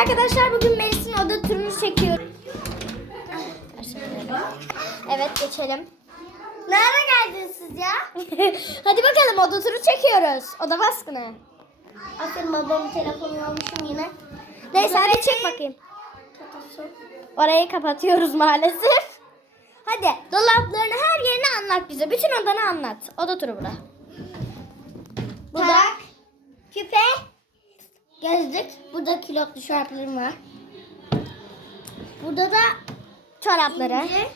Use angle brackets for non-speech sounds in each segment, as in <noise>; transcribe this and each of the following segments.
Arkadaşlar bugün Melis'in oda turunu çekiyoruz. Evet geçelim. Nereye geldiniz siz ya? <laughs> Hadi bakalım oda turu çekiyoruz. Oda baskını. Aferin babamın telefonunu almışım yine. Neyse hadi çek bakayım. Orayı kapatıyoruz <laughs> maalesef. Hadi dolaplarını her yerini anlat bize. Bütün odanı anlat. Oda turu bura. Burada Tarak, küpe, gözlük. Burada kilotlu şaraplarım var. Burada da çorapları ince.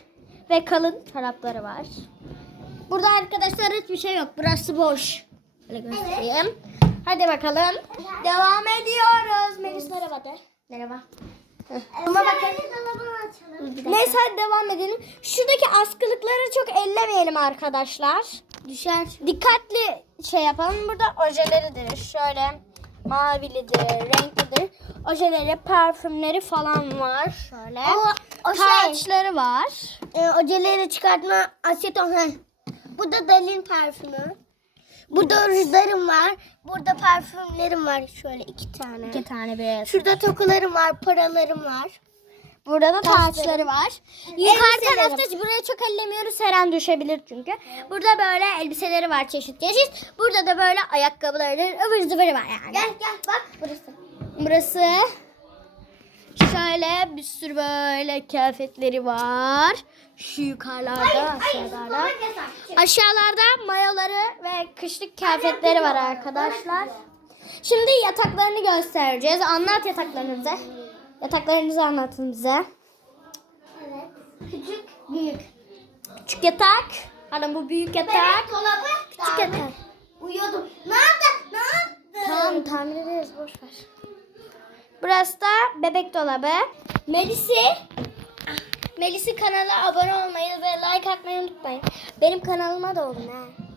ve kalın çorapları var. Burada arkadaşlar hiçbir şey yok. Burası boş. Böyle göstereyim. Hadi bakalım. Devam ediyoruz. Melis merhaba de. Merhaba. Ama bakın. Neyse hadi devam edelim. Şuradaki askılıkları çok ellemeyelim arkadaşlar. Düşer. Dikkatli şey yapalım. Burada ojeleridir. Şöyle mavilidir, renklidir. Ojeleri, parfümleri falan var. Şöyle. O, o şey. Var. E, ojeleri çıkartma aseton. Heh. Bu da Dalin parfümü. Burada rujlarım var. Burada parfümlerim var. Şöyle iki tane. İki tane beyaz. Şurada tokularım var. Paralarım var. Burada da taçları var. Yukarı tarafta buraya çok ellemiyoruz. Her an düşebilir çünkü. Burada böyle elbiseleri var çeşit çeşit. Burada da böyle ayakkabıları ıvır zıvırı var yani. Gel gel bak burası. Burası şöyle bir sürü böyle kıyafetleri var. Şu yukarılarda aşağılarda. Aşağılarda mayoları ve kışlık kıyafetleri var arkadaşlar. Şimdi yataklarını göstereceğiz. Anlat yataklarınızı. Yataklarınızı anlatın bize. Evet. Küçük, büyük. Küçük yatak. Hanım bu büyük yatak. Bebek dolabı. Küçük dağınık. yatak. Uyuyordum. Ne yaptın? Ne yaptın? Tamam tahmin ederiz boş ver. Burası da bebek dolabı. Melis'i Melis'i kanala abone olmayı ve like atmayı unutmayın. Benim kanalıma da olun ha.